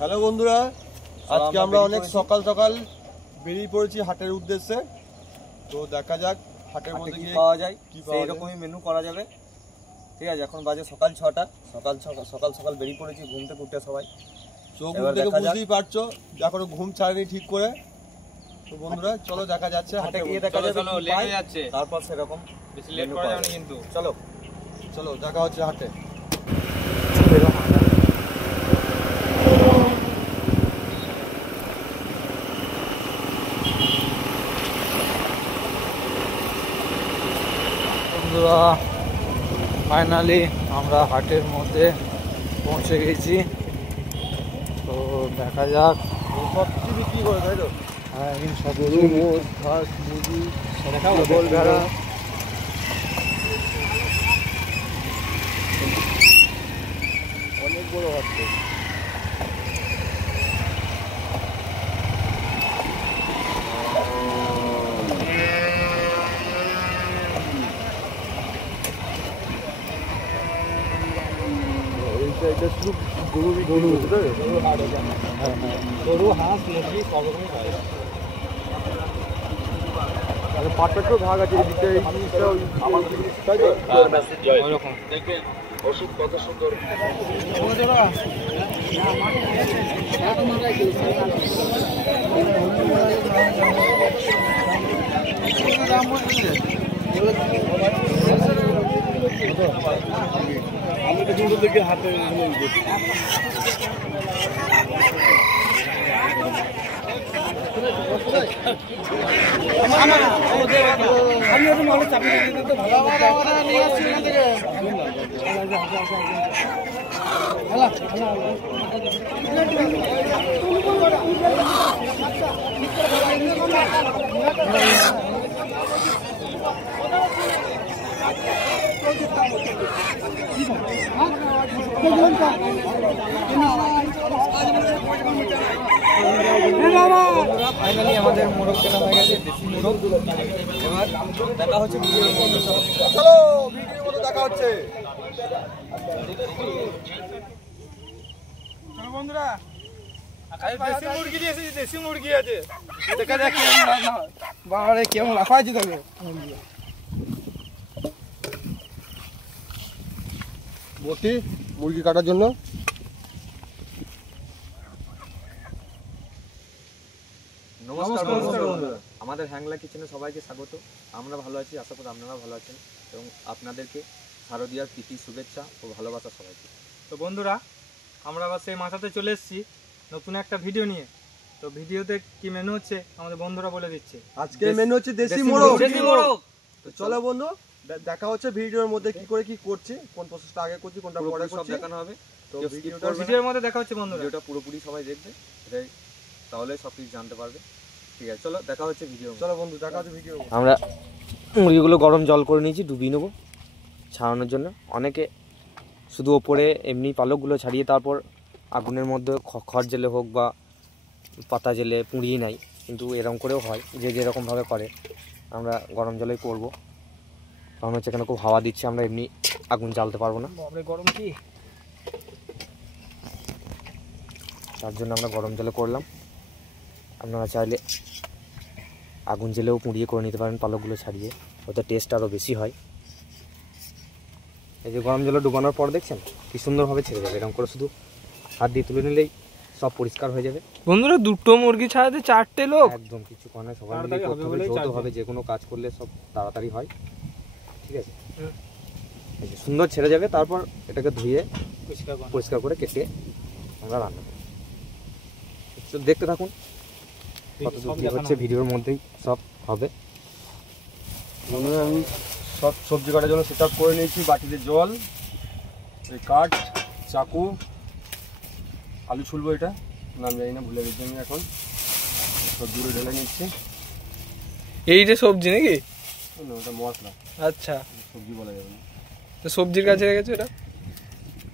Hello বন্ধুরা, আজকে আমরা অনেক সকাল সকাল বেরিয়ে পড়েছি হাটের উদ্দেশ্যে। তো দেখা যাক হাটের মধ্যে কি পাওয়া যায়, সেই রকমই মেনু করা যাবে। ঠিক আছে, এখন বাজে সকাল 6টা। সকাল সকাল বেরিয়ে পড়েছি ঘুম থেকে উঠে সবাই। চোখ দেখে বুঝতেই পারছো এখনো ঘুম ছাড়েনি ঠিক করে। তো বন্ধুরা চলো দেখা যাচ্ছে হাটে গিয়ে দেখা যাচ্ছে, তারপর সেরকম বেশি লেট করা যাবে না কিন্তু। চলো চলো দেখা হচ্ছে হাটে। বন্ধুরা ফাইনালি আমরা হাটের মধ্যে পৌঁছে গেছি। তো দেখা যাক সব কিছু বিক্রি করে, তাই তো? হ্যাঁ, সব গরু, মোষ, হাঁস, মুরগি, ছাগল, ভেড়া, অনেক বড় হাট। এটা শুধু গরু গরু, হাঁস, মুরগি সব রকমই পায়। পাটটাও ভাগ আছে এদিকটা, এই জিনিসটা আমার তাই তো? ওইরকম ওষুধ কত সুন্দর। আমি তো দূর থেকে হাতে আমি ওটা মনে চাপিয়ে দিতে তো ভালো নিয়ে আসছি এখান থেকে। ফাইনালি আমাদের মোরগ কেনা হয়ে গেছে, দেশি মোরগ। এবার দেখা হচ্ছে ভিডিওর মধ্যে। চলো ভিডিওর মধ্যে দেখা হচ্ছে। চলো বন্ধুরা, দেশি মুরগি দিয়েছি, দেশি মুরগি আছে। দেখা যাক বাবারে কেমন লাফাচ্ছি তোকে। বটি মুরগি কাটার জন্য। নমস্কার বন্ধুরা, আমাদের হ্যাংলা কিচেনে সবাইকে স্বাগত। আমরা ভালো আছি, আশা করি আপনারা ভালো আছেন, এবং আপনাদেরকে শারদীয়ার প্রীতি শুভেচ্ছা ও ভালোবাসা সবাইকে। তো বন্ধুরা, আমরা আবার সেই মাথাতে চলে এসেছি নতুন একটা ভিডিও নিয়ে। তো ভিডিওতে কি মেনু হচ্ছে আমাদের বন্ধুরা বলে দিচ্ছে। আজকে মেনু হচ্ছে দেশি মোরগ। দেশি মোরগ। তো চলো বন্ধু দেখা হচ্ছে ভিডিওর মধ্যে কি করে কি করছি, কোন প্রসেসটা আগে করছি কোনটা পরে সব করছি দেখানো হবে। তো ভিডিওর মধ্যে দেখা হচ্ছে বন্ধুরা। ভিডিওটা পুরোপুরি সবাই দেখবে, এটাই তাহলে সব কিছু জানতে পারবে। ঠিক আছে, চলো দেখা হচ্ছে ভিডিও। চলো বন্ধু দেখা হচ্ছে ভিডিও। আমরা মুরগিগুলো গরম জল করে নিয়েছি, ডুবিয়ে নেবো ছাড়ানোর জন্য। অনেকে শুধু ওপরে এমনি পালকগুলো ছাড়িয়ে তারপর আগুনের মধ্যে খড় জেলে হোক বা পাতা জেলে পুড়িয়ে নেয়, কিন্তু এরকম করেও হয়, যে যেরকমভাবে করে। আমরা গরম জলেই করবো, কারণ হচ্ছে এখানে খুব হাওয়া দিচ্ছে, আমরা এমনি আগুন জ্বালতে পারবো না। গরম কি, তার জন্য আমরা গরম জলে করলাম। আপনারা চাইলে আগুন জেলেও পুড়িয়ে করে নিতে পারেন পালকগুলো ছাড়িয়ে, ওতে টেস্ট আরও বেশি হয়। এই যে গরম জলে ডুবানোর পর দেখছেন কি সুন্দরভাবে ছেড়ে যাবে, এরকম করে শুধু হাত দিয়ে তুলে নিলেই সব পরিষ্কার হয়ে যাবে। বন্ধুরা দুটো মুরগি ছাড়াতে 4টে লোক, একদম কিছু কনে সবাই মিলে করতে হবে, যৌথভাবে যে কোনো কাজ করলে সব তাড়াতাড়ি হয়। ঠিক আছে, এই যে সুন্দর ছেড়ে যাবে, তারপর এটাকে ধুয়ে পরিষ্কার করে কেটে আমরা রান্না করব। দেখতে থাকুন, কত দূর হচ্ছে ভিডিওর মধ্যেই সব হবে। আমি সব সবজি কাটার জন্য সেট আপ করে নিয়েছি। বাটিতে জল, এই কাঠ, চাকু, আলু ছুলবো, এটা নাম জানি না, ভুলে গেছি আমি। এখন সবজিগুলো ঢেলে নিচ্ছি। এই যে সবজি নাকি? ওটা মশলা, আচ্ছা সবজি বলা যাবে না। তো সবজির কাছে রেখেছো এটা?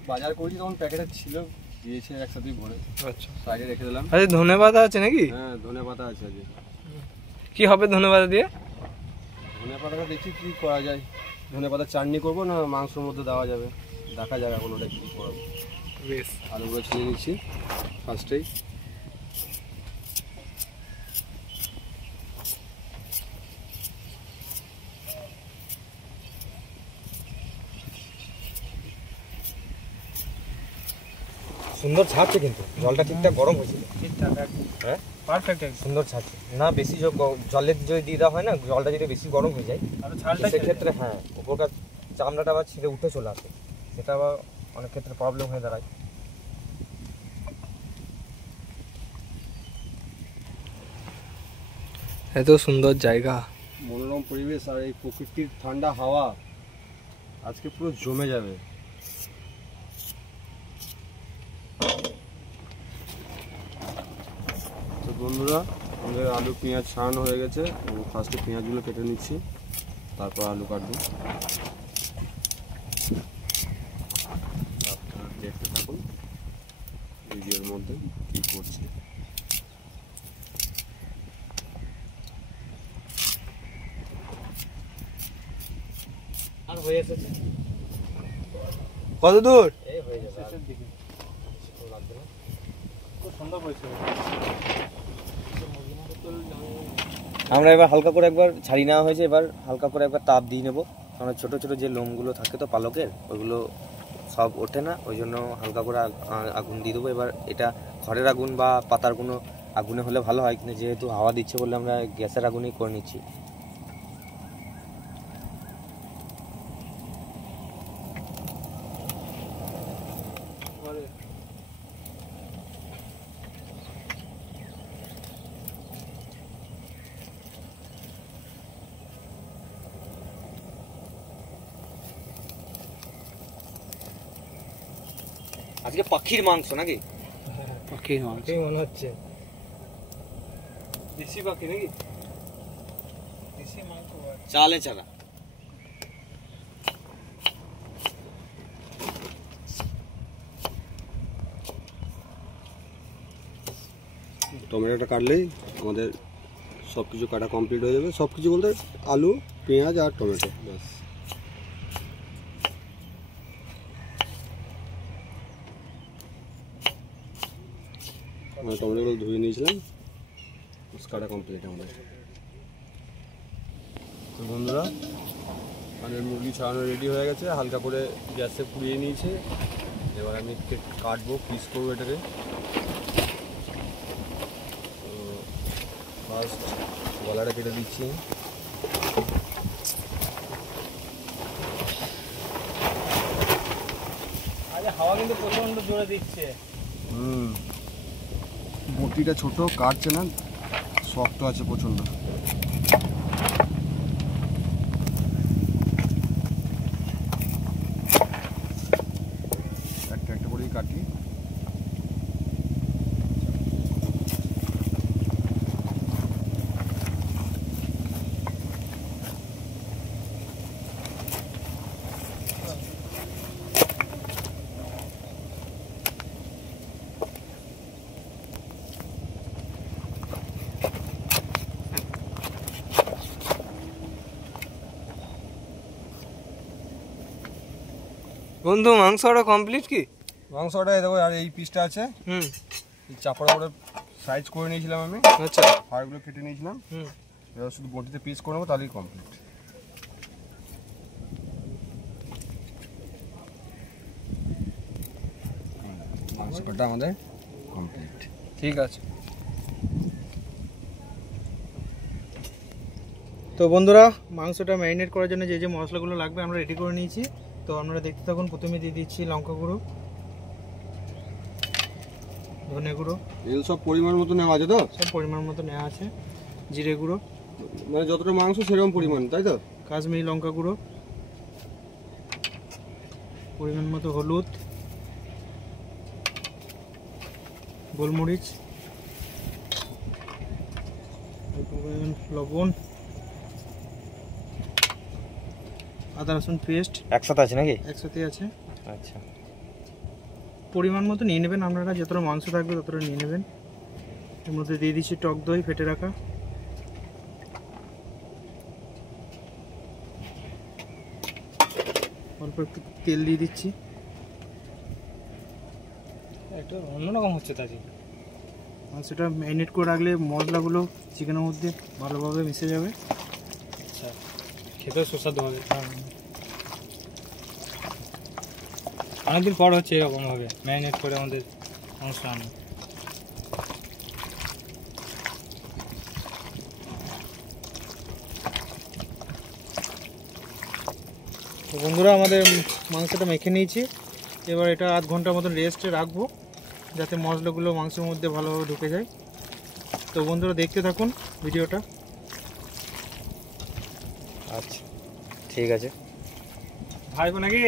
বাজার করেছি তখন প্যাকেটে ছিল, দিয়েছে একসাথেই ভরে। আচ্ছা, সাইডে রেখে দিলাম। আচ্ছা, ধনেপাতা আছে নাকি? হ্যাঁ ধনে পাতা আছে আজকে। কি হবে ধনেপাতা দিয়ে? ধনে পাতাটা দেখি কি করা যায়। ধনে পাতা চাটনি করবো না মাংসের মধ্যে দেওয়া যাবে, দেখা যাক এখন ওটা কি করবো। বেশ, আলুগুলো ছিঁড়ে নিচ্ছি ফার্স্টেই। সুন্দর ছাড়ছে কিন্তু জলটা ঠিকঠাক গরম হয়েছিল, ঠিকঠাক একদম হ্যাঁ পারফেক্ট একদম। সুন্দর ছাড়ছে না, বেশি জলে যদি দিয়ে দেওয়া হয় না, জলটা যদি বেশি গরম হয়ে যায় আর ছালটা সেক্ষেত্রে হ্যাঁ উপরকার চামড়াটা আবার ছিঁড়ে উঠে চলে আসে, সেটা আবার অনেক ক্ষেত্রে প্রবলেম হয়ে দাঁড়ায়। এত সুন্দর জায়গা, মনোরম পরিবেশ আর এই প্রকৃতির ঠান্ডা হাওয়া আজকে পুরো জমে যাবে। তো বন্ধুরা, আমাদের আলু পেঁয়াজ ছাড়ানো হয়ে গেছে। ফার্স্টে পেঁয়াজগুলো কেটে নিচ্ছি, তারপর আলু কাটবো। আপনারা দেখতে থাকুন ভিডিওর মধ্যে কী করছি। আর হয়ে এসেছে কত দূর? এই হয়ে যাবে, শেষের দিকে। লাগবে না। খুব সুন্দর পরিষ্কার। আমরা এবার হালকা করে একবার ছাড়িয়ে নেওয়া হয়েছে, এবার হালকা করে একবার তাপ দিয়ে নেবো, কারণ ছোটো ছোটো যে লোমগুলো থাকে তো পালকের, ওইগুলো সব ওঠে না, ওই জন্য হালকা করে আগুন দিয়ে দেবো। এবার এটা খড়ের আগুন বা পাতার কোনো আগুনে হলে ভালো হয়, কিন্তু যেহেতু হাওয়া দিচ্ছে বলে আমরা গ্যাসের আগুনেই করে নিচ্ছি। আজকে পাখির মাংস নাকি? পাখির মাংস মনে হচ্ছে, দেশি পাখি নাকি? দেশি মাংস চালে চারা। টমেটোটা কাটলেই আমাদের সব কিছু কাটা কমপ্লিট হয়ে যাবে। সব কিছু বলতে আলু, পেঁয়াজ আর টমেটো, ব্যাস। আমরা টমেটোগুলো ধুয়ে নিয়েছিলাম, কাটা কমপ্লিট আমাদের। তো বন্ধুরা, আমাদের মুরগি ছাড়ানো রেডি হয়ে গেছে, হালকা করে গ্যাসে পুড়িয়ে নিয়েছে। এবার আমি কাটবো, পিস করবো এটাকে। তো ফার্স্ট গলাটা কেটে দিচ্ছি। আরে হাওয়া কিন্তু প্রচন্ড জোরে দিচ্ছে। বটিটা ছোট, কাটছে না, শক্ত আছে প্রচন্ড। একটা একটা করেই কাটি। বন্ধু মাংসটা কমপ্লিট কি? মাংসটা দেখো, আর এই পিসটা আছে, এই চাপড়া করে সাইজ করে নিয়েছিলাম আমি। আচ্ছা, হাড়গুলো কেটে নিয়েছিলাম। এবার শুধু বটিতে পিস করে নেবো, তাহলেই কমপ্লিট। মাংস কাটা আমাদের কমপ্লিট। ঠিক আছে। তো বন্ধুরা, মাংসটা ম্যারিনেট করার জন্য যে যে মশলাগুলো লাগবে আমরা রেডি করে নিয়েছি। তো আপনারা দেখতে থাকুন। প্রথমে দিয়ে দিচ্ছি লঙ্কা গুঁড়ো, ধনে গুঁড়ো, এগুলো সব পরিমাণ মতো নেওয়া আছে তো? সব পরিমাণ মতো নেওয়া আছে। জিরে গুঁড়ো, মানে যতটা মাংস সেরকম পরিমাণ, তাই তো? কাশ্মীরি লঙ্কা গুঁড়ো, পরিমাণ মতো হলুদ, গোলমরিচ, লবণ, আদা রসুন পেস্ট একসাথে আছে নাকি? একসাথে আছে। আচ্ছা, পরিমাণ মতো নিয়ে নেবেন আপনারা, যতটা মাংস থাকবে ততটা নিয়ে নেবেন। এর মধ্যে দিয়ে দিচ্ছি টক দই ফেটে রাখা, অল্প একটু তেল দিয়ে দিচ্ছি, একটু অন্যরকম হচ্ছে তাজি। মাংসটা ম্যারিনেট করে রাখলে মশলাগুলো চিকেনের মধ্যে ভালোভাবে মিশে যাবে। আচ্ছা, খেতেও সুস্বাদু হবে। অনেকদিন পর হচ্ছে এরকমভাবে ম্যারিনেট করে আমাদের মাংস রান্না। তো বন্ধুরা আমাদের মাংসটা মেখে নিয়েছি, এবার এটা আধ ঘন্টার মতন রেস্টে রাখবো যাতে মশলাগুলো মাংসের মধ্যে ভালোভাবে ঢুকে যায়। তো বন্ধুরা দেখতে থাকুন ভিডিওটা। আচ্ছা ঠিক আছে। ভাজবো নাকি?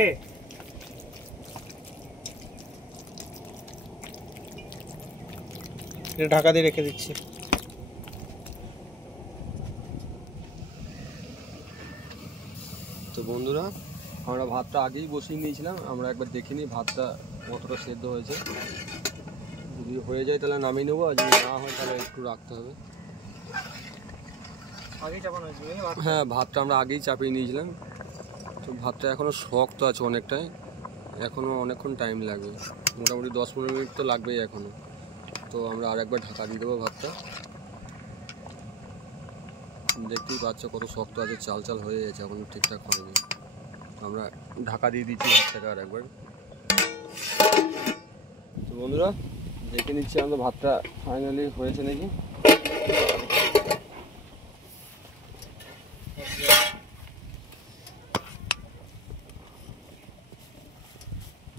এটা ঢাকা দিয়ে রেখে দিচ্ছি। তো বন্ধুরা আমরা ভাতটা আগেই বসিয়ে নিয়েছিলাম, আমরা একবার দেখে নিই ভাতটা কতটা সেদ্ধ হয়েছে। যদি হয়ে যায় তাহলে নামিয়ে নেবো, আর যদি না হয় তাহলে একটু রাখতে হবে। আগেই চাপানো হয়েছিল? হ্যাঁ, ভাতটা আমরা আগেই চাপিয়ে নিয়েছিলাম। তো ভাতটা এখনও শক্ত আছে অনেকটাই, এখনও অনেকক্ষণ টাইম লাগবে, মোটামুটি 10-15 মিনিট তো লাগবেই এখনও। তো আমরা আরেকবার ঢাকা দিয়ে দেবো ভাতটা। দেখতেই পাচ্ছ কত শক্ত আছে, চাল চাল হয়ে গেছে, এখনও ঠিকঠাক হয়নি। আমরা ঢাকা দিয়ে দিচ্ছি ভাতটাকে আরেকবার। তো বন্ধুরা দেখে নিচ্ছি আমাদের ভাতটা ফাইনালি হয়েছে নাকি।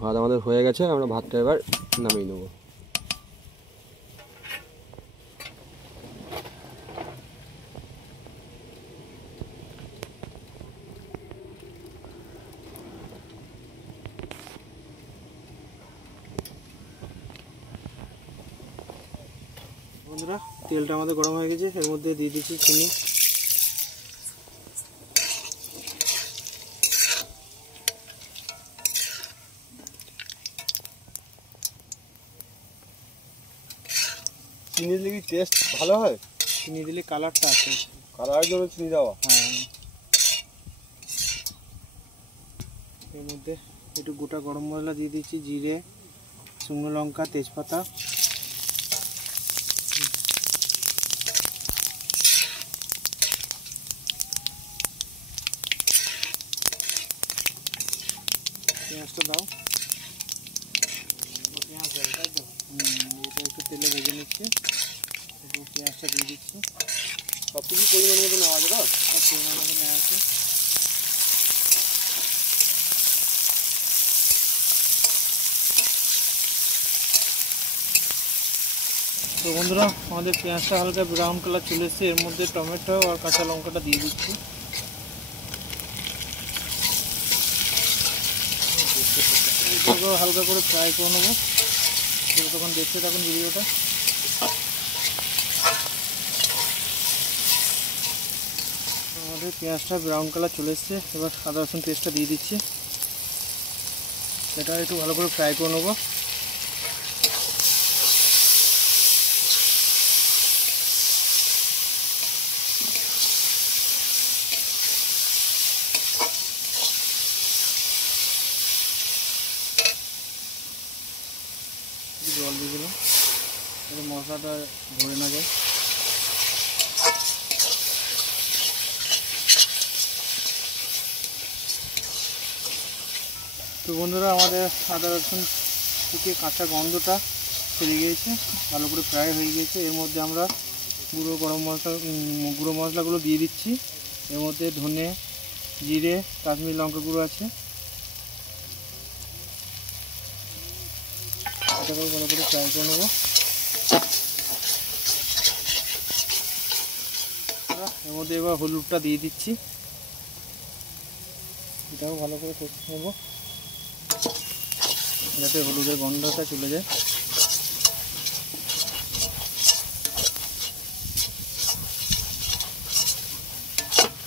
ভাত আমাদের হয়ে গেছে, আমরা ভাতটা এবার নামিয়ে নেবো। বন্ধুরা তেলটা আমাদের গরম হয়ে গেছে, এর মধ্যে দিয়ে দিচ্ছি চিনি। চিনি দিলে কি টেস্ট ভালো হয়? চিনি দিলে কালারটা আসে। কালারের জন্য চিনি দেওয়া? হ্যাঁ। এর মধ্যে একটু গোটা গরম মশলা দিয়ে দিচ্ছি, জিরে, শুকনো লঙ্কা, তেজপাতা। পেঁয়াজটা দাও। পেঁয়াজ দেয় তাই তো? এটা একটু তেলে ভেজে নিচ্ছি, একটু পেঁয়াজটা দিয়ে দিচ্ছি। সব কিছু পরিমাণ মতো নেওয়া আছে না? সব পরিমাণ মতো নেওয়া আছে। তো বন্ধুরা আমাদের পেঁয়াজটা হালকা ব্রাউন কালার চলে এসেছে, এর মধ্যে টমেটো আর কাঁচা লঙ্কাটা দিয়ে দিচ্ছি। এইটাকেও হালকা করে ফ্রাই করে নেবো, তখন দেখতে থাকুন ভিডিওটা। আমাদের পেঁয়াজটা ব্রাউন কালার চলে এসছে, এবার আদা রসুন পেস্টটা দিয়ে দিচ্ছি। এটা একটু ভালো করে ফ্রাই করে নেবো। জল দিয়ে দিলাম, মশলাটা ধরে না যায়। তো বন্ধুরা আমাদের আদা রসুন থেকে কাঁচা গন্ধটা চলে গিয়েছে, ভালো করে ফ্রাই হয়ে গিয়েছে। এর মধ্যে আমরা গুঁড়ো মশলাগুলো দিয়ে দিচ্ছি। এর মধ্যে ধনে, জিরে, কাশ্মীরি লঙ্কা গুঁড়ো আছে, এটাকেও ভালো করে ফ্রাই করে নেবো। এর মধ্যে এবার হলুদটা দিয়ে দিচ্ছি, এটাও ভালো করে কষে নেবো যাতে হলুদের গন্ধটা চলে যায়।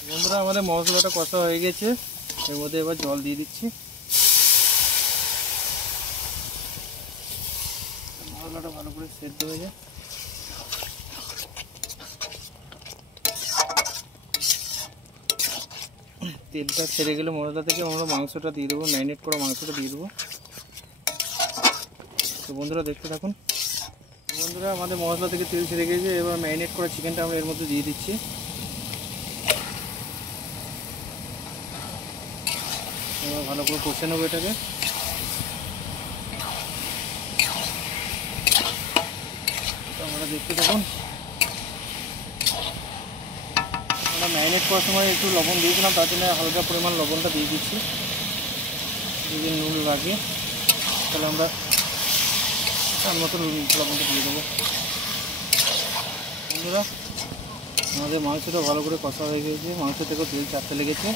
বন্ধুরা আমাদের মশলাটা কষা হয়ে গেছে, এর মধ্যে এবার জল দিয়ে দিচ্ছি। মশলাটা ভালো করে সেদ্ধ হয়ে যায়। তেলটা ছেড়ে গেলে মশলা থেকে আমরা মাংসটা দিয়ে দেবো, ম্যারিনেট করা মাংসটা দিয়ে দেবো। তো বন্ধুরা দেখতে থাকুন। বন্ধুরা আমাদের মশলা থেকে তেল ছেড়ে গেছে, এবার ম্যারিনেট করা চিকেনটা আমরা এর মধ্যে দিয়ে দিচ্ছি। এবার ভালো করে কষে নেবো এটাকে। আমরা দেখতে থাকুন। আমরা ম্যারিনেট করার সময় একটু লবণ দিয়েছিলাম, তার জন্য হালকা পরিমাণ লবণটা দিয়ে দিচ্ছি, যদি নুন লাগে তাহলে আমরা তার মতো লবণটা দিয়ে দেবো। বন্ধুরা আমাদের মাংসটা ভালো করে কষা হয়ে গেছে, মাংস থেকেও তেল চাপতে লেগেছে।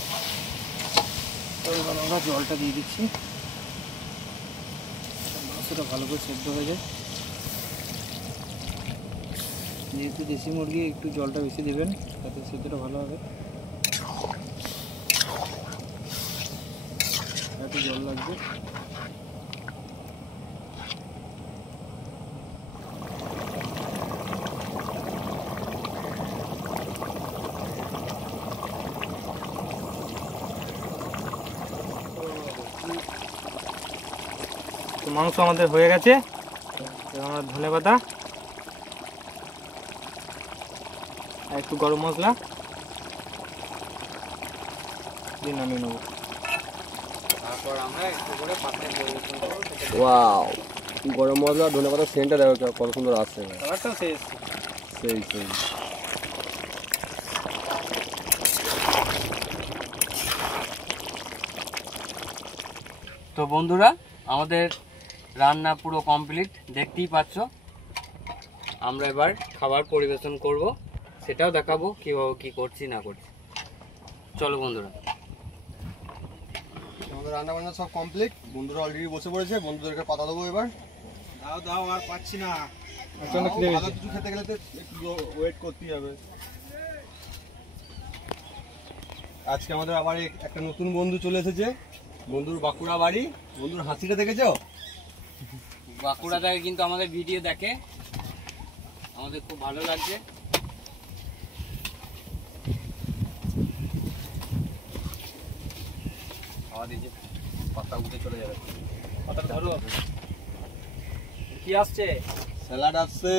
তো এবার আমরা জলটা দিয়ে দিচ্ছি, মাংসটা ভালো করে সেদ্ধ হয়ে যায়। যেহেতু দেশি মুরগি একটু জলটা বেশি দেবেন, তাতে সেদ্ধটা ভালো হবে। একটু জল লাগবে। তো মাংস আমাদের হয়ে গেছে। আমরা ধনেপাতা আর একটু গরম মশলা দিয়ে নামিয়ে নেবো। তারপর আমরা একটু করে পাত্রে পরিবেশন করবো। ওয়াও, গরম মশলা ধনেপাতা সেন্টটা দেখো কত সুন্দর আসছে। খাবারটাও শেষ। সেই তো বন্ধুরা আমাদের রান্না পুরো কমপ্লিট, দেখতেই পাচ্ছ। আমরা এবার খাবার পরিবেশন করব, সেটাও দেখাবো কীভাবে কী করছি না করছি। চলো বন্ধুরা। আমাদের রান্না বান্না সব কমপ্লিট, বন্ধুরা অলরেডি বসে পড়েছে। বন্ধুদেরকে পাতা দেবো এবার। দাও দাও, আর পাচ্ছি না। ভালো কিছু খেতে গেলে তো একটু ওয়েট করতেই হবে। আজকে আমাদের আবার একটা নতুন বন্ধু চলে এসেছে, বন্ধুর বাঁকুড়া বাড়ি। বন্ধুর হাসিটা দেখেছো? বাঁকুড়া থেকে কিন্তু আমাদের ভিডিও দেখে, আমাদের খুব ভালো লাগছে। পাতা উঠে চলে যাবে। পাতাটা ধরো। কি আসছে? স্যালাড আসছে।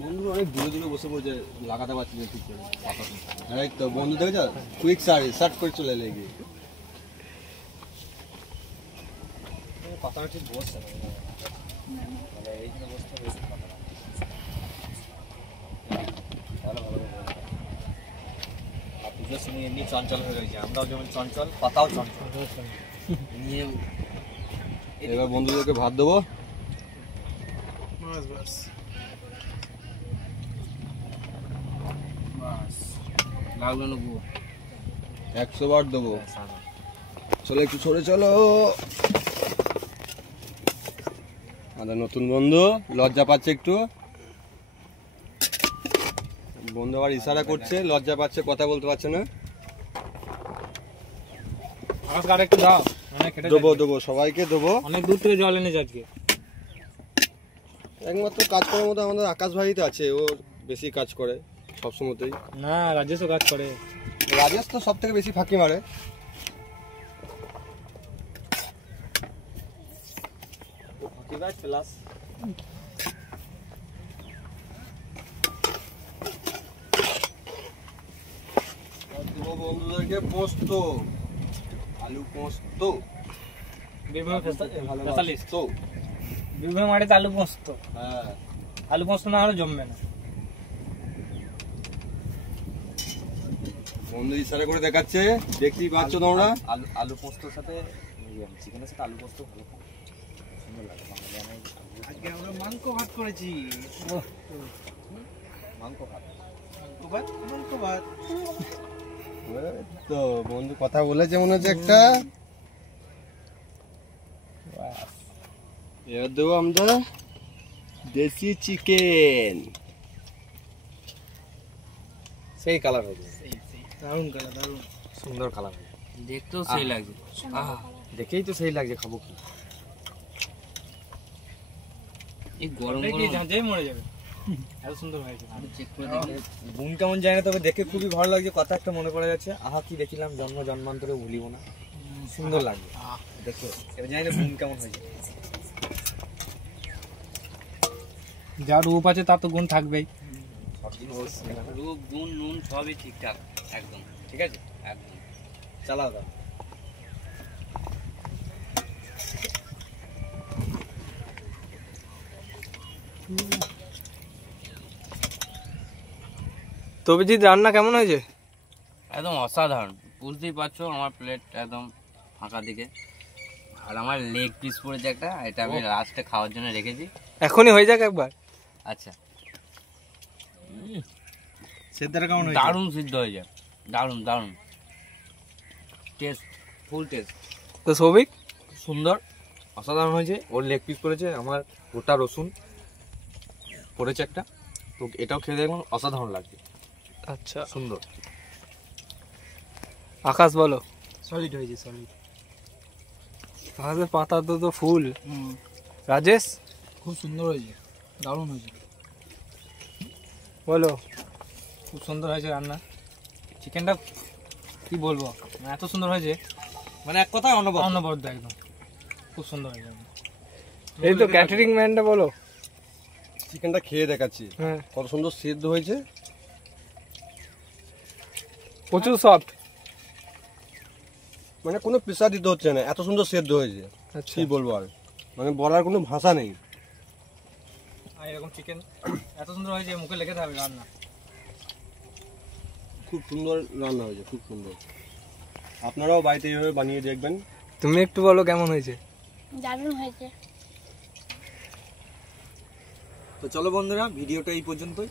বন্ধু অনেক দূরে দূরে বসে পড়ছে, লাগাতে পারছি না ঠিক করে পাতা। এই তো বন্ধু দেখেছো, কুইক সার্ট করে চলে লেগে পাতাটা ঠিক বসছে না। এইখানে বসতে বেশি পাতা ভালো ভালো। পুজোর সময় এমনি চঞ্চল হয়ে রয়েছে, আমরাও যেমন চঞ্চল, পাতাও চঞ্চল। এবার বন্ধুদেরকে ভাত দেবো। লাগলো না 100 বার দেবো। চলো একটু সরে চলো। আমাদের নতুন বন্ধু লজ্জা পাচ্ছে একটু, বন্ধু আবার ইশারা করছে, লজ্জা পাচ্ছে, কথা বলতে পারছে না। আর একটু দাও। দেবো সবাইকে দেবো। অনেক দূর থেকে জল এনেছে আজকে। একমাত্র কাজ করার মতো আমাদের আকাশ ভাইতে আছে, ও বেশি কাজ করে সবসময়তেই। না, রাজেশও কাজ করে। রাজেশ তো সব থেকে বেশি ফাঁকি মারে। প্লাস বন্ধুদেরকে পোস্ত, আলু পোস্ত। বীরভূম মাটিতে আলু পোস্ত। হ্যাঁ, আলু পোস্ত না হলে জমবে না। বন্ধু ইশারা করে দেখাচ্ছে, দেখতেই পাচ্ছ তোমরা। আলু পোস্তর সাথে চিকেনের সাথে আলু পোস্ত ভালো সুন্দর লাগে। আজকে আমরা মাংস ভাত করেছি। মাংস ভাত তো বন্ধু কথা বলেছে মনে হচ্ছে একটা। এবার দেবো আমরা দেশি চিকেন। সেই কালার হবে, দারুণ কালার, দারুণ সুন্দর কালার, দেখতেও সেই লাগছে। দেখেই তো সেই লাগছে, খাবো কি? এই গরম ঝাঁঝাই মরে যাবে। এত সুন্দর হয়েছে। গুণ কেমন যায় না, তবে দেখে খুবই ভালো লাগছে। কথা একটা মনে পড়ে যাচ্ছে, আহা কি দেখিলাম জন্মান্তরে ভুলিব না। সুন্দর লাগবে দেখো, এবার জানি না গুণ কেমন হয়েছে। যা রূপ আছে তার তো গুণ থাকবেই। রূপ গুণ নুন সবই ঠিকঠাক একদম। ঠিক আছে, একদম চালাও দাও। তো অভিজিৎ রান্না কেমন হয়েছে? একদম অসাধারণ। বুঝতেই পারছো আমার প্লেট একদম ফাঁকা দিকে, আর আমার লেগ পিস পড়েছে একটা, এটা আমি লাস্টে খাওয়ার জন্য রেখেছি। এখনই হয়ে যাক একবার। আচ্ছা, সেদ্ধটা কেমন হয়েছে? দারুণ সিদ্ধ হয়ে যায়, দারুণ দারুণ টেস্ট, ফুল টেস্ট। তো সৌভিক? সুন্দর, অসাধারণ হয়েছে। ওর লেগ পিস পড়েছে, আমার গোটা রসুন পড়েছে একটা, তো এটাও খেয়ে দেখলাম, অসাধারণ লাগছে, আচ্ছা, সুন্দর। আকাশ বলো। সলিড হয়েছে, সলিড। আকাশের পাতা তো ফুল। রাজেশ? খুব সুন্দর হয়েছে, দারুণ হয়েছে। বলো। খুব সুন্দর হয়েছে রান্না। চিকেনটা কি বলবো, মানে এত সুন্দর হয়েছে, মানে এক কথায় অনবদ্য একদম, খুব সুন্দর হয়েছে। এই তো ক্যাটারিং ম্যানটা বলো। চিকেনটা খেয়ে দেখাচ্ছি, হ্যাঁ, কত সুন্দর সিদ্ধ হয়েছে, প্রচুর সফট, মানে কোনো প্রেসার দিতে হচ্ছে না, এত সুন্দর সেদ্ধ হয়েছে। আচ্ছা, কি বলবো আর, মানে বলার কোনো ভাষা নেই। আর এরকম চিকেন এত সুন্দর হয়েছে, মুখে লেগে থাকবে রান্না। খুব সুন্দর রান্না হয়েছে, খুব সুন্দর। আপনারাও বাড়িতে এইভাবে বানিয়ে দেখবেন। তুমি একটু বলো কেমন হয়েছে? দারুণ হয়েছে। তো চলো বন্ধুরা, ভিডিওটা এই পর্যন্তই,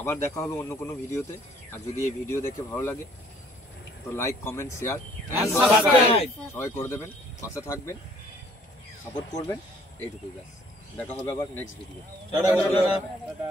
আবার দেখা হবে অন্য কোনো ভিডিওতে। আর যদি এই ভিডিও দেখে ভালো লাগে তো লাইক, কমেন্ট, শেয়ার সবাই করে দেবেন, পাশে থাকবেন, সাপোর্ট করবেন, এইটুকুই ব্যাস। দেখা হবে আবার নেক্সট ভিডিও। টাটা।